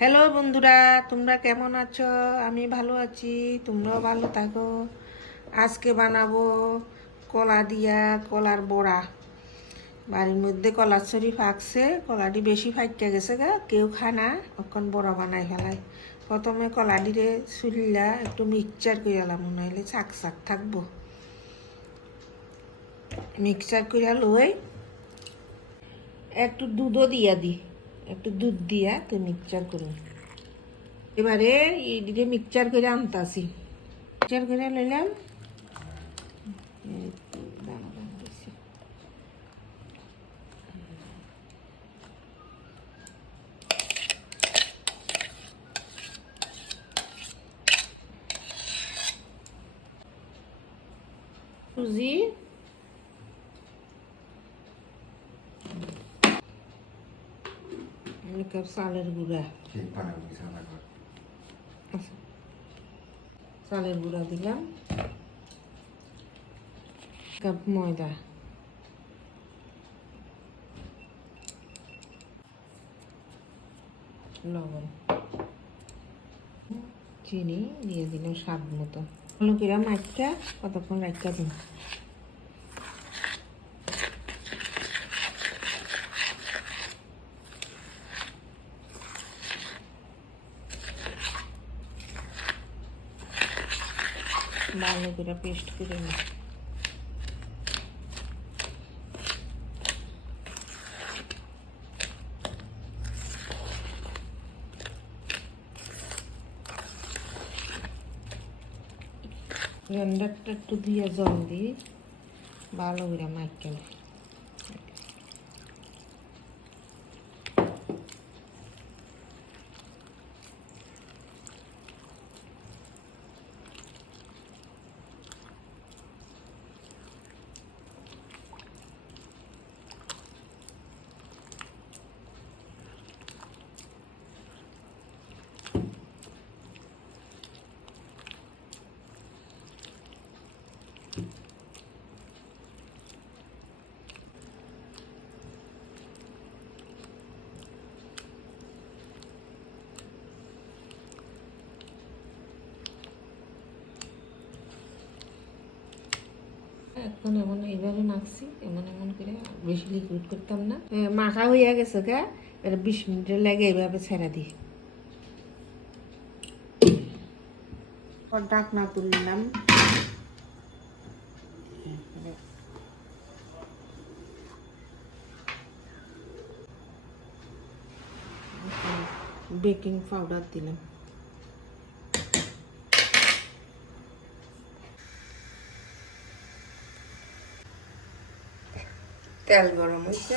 হ্যালো বন্ধুরা, তোমরা কেমন আছো? আমি ভালো আছি, তোমরাও ভালো থাকো। আজকে বানাবো কলা দিয়া কলার বড়া। বাড়ির মধ্যে কলার ছড়ি ফাঁকছে, কলাটি বেশি ফাইটে গেছে গা, কেউ খায় না, ওখান বড়া বানাই ফেলায়। প্রথমে কলাটিরে ছুলিলা একটু মিক্সচার করে এলাম, নইলে চাক চাক থাকবো। মিক্সচার করে লই, একটু দুধও দিয়া দি, একটু দুধ দিয়া তো মিক্সচার করুন। এবারে এদিকে মিক্সচার করে আনতাছি, মিক্সচার করে লইলাম। সুজি, এক কাপ চালের গুঁড়া, চালের গুঁড়া দিলাম, কাপ ময়দা, লবণ, চিনি দিয়ে দিলাম স্বাদ মতো। ভালো করে মাছটা কতক্ষণ রাখা দিন। ভালো করে পেস্ট করে নিই। ব্লেন্ডারটা একটু দিয়ে জল দিই, ভালো করে মাখা নিই। এখন এমন এইভাবে মাখছি, এমন এমন করে, বেশি লিকুইড করতাম না। মাখা হইয়া গেছে গা, এটা 20 মিনিটের লাগে এইভাবে ছেড়ে দিই। ঢাকনা তুললাম, বেকিং পাউডার দিলাম, তেল গরম হয়েছে,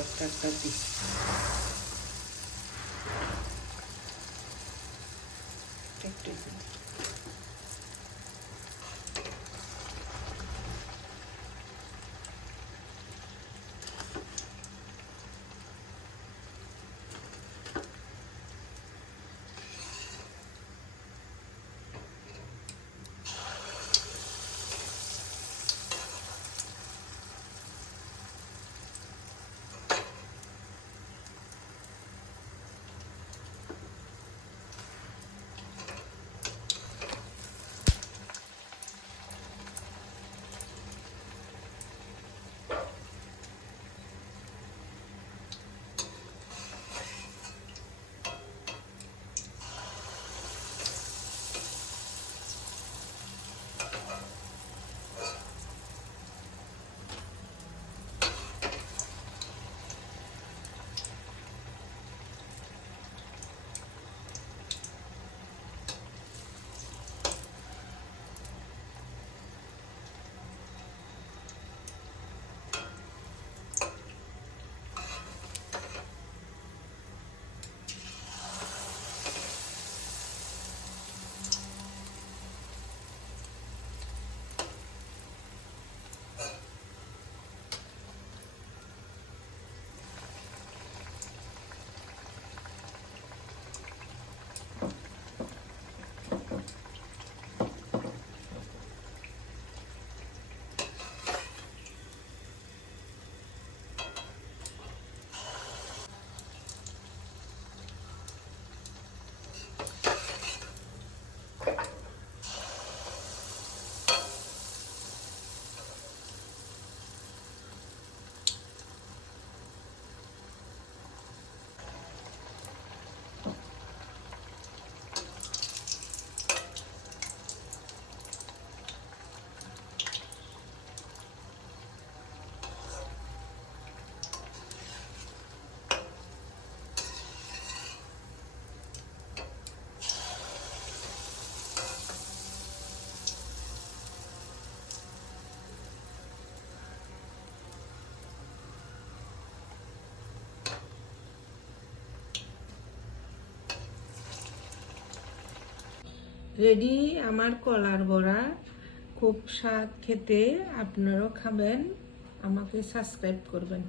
একটা একটা দিই। একটু রেডি আমার কলার বড়া, খুব স্বাদ খেতে। আপনারাও খাবেন, আমাকে সাবস্ক্রাইব করবেন।